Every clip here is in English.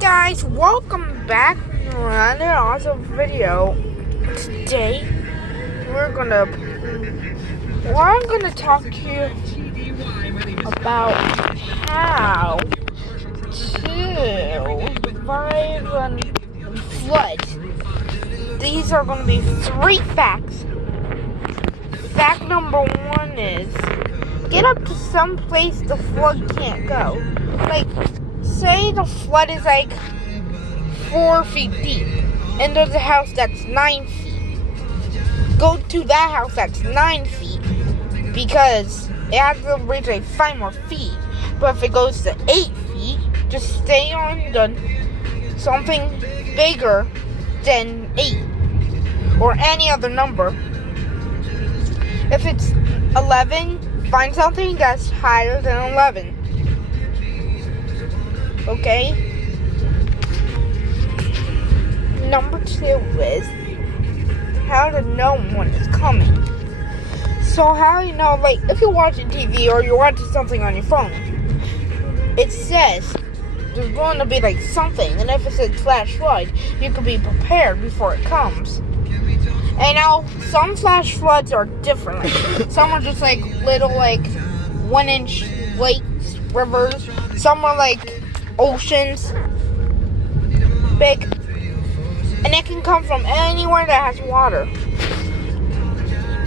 Guys, welcome back to another awesome video. Today I'm gonna talk to you about how to survive a flood. These are gonna be 3 facts. Fact number 1 is get up to some place the flood can't go. Like, say the flood is like 4 feet deep and there's a house that's 9 feet. Go to that house that's 9 feet because it has to reach like 5 more feet. But if it goes to 8 feet, just stay on something bigger than 8 or any other number. If it's 11, find something that's higher than 11. Okay? Number 2 is how to know when it's coming. So how you know, like, if you're watching TV or you're watching something on your phone, it says there's going to be like something, and if it says flash flood, you can be prepared before it comes. And now some flash floods are different. Like, some are just like little like 1-inch lakes, rivers. Some are like oceans big, and it can come from anywhere that has water.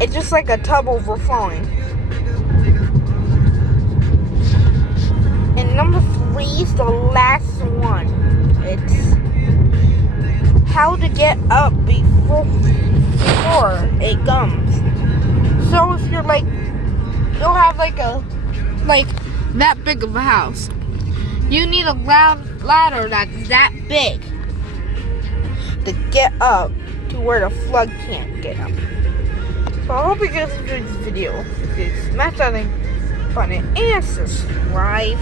It's just like a tub overflowing. And number 3 is the last one. It's how to get up before it comes. So if you're like, you'll have like that big of a house. You need a ladder that's that big to get up to where the flood can't get up. So I hope you guys enjoyed this video. Please smash that like button and subscribe.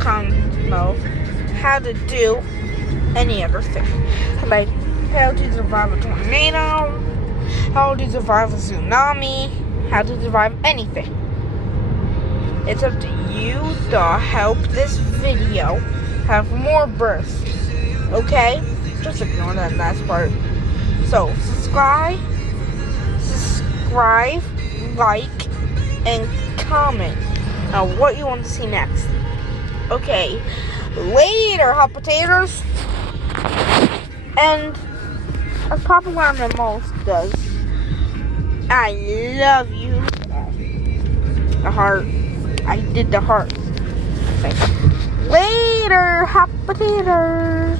Comment below how to do any other thing. Like how to survive a tornado, how to survive a tsunami, how to survive anything. It's up to you to help this video have more bursts. Okay? Just ignore that last part. So, subscribe, like, and comment on what you want to see next. Okay. Later, hot potatoes. And as Papa Llama most does, I love you. The heart. I did the heart. Okay. Later, hot potatoes.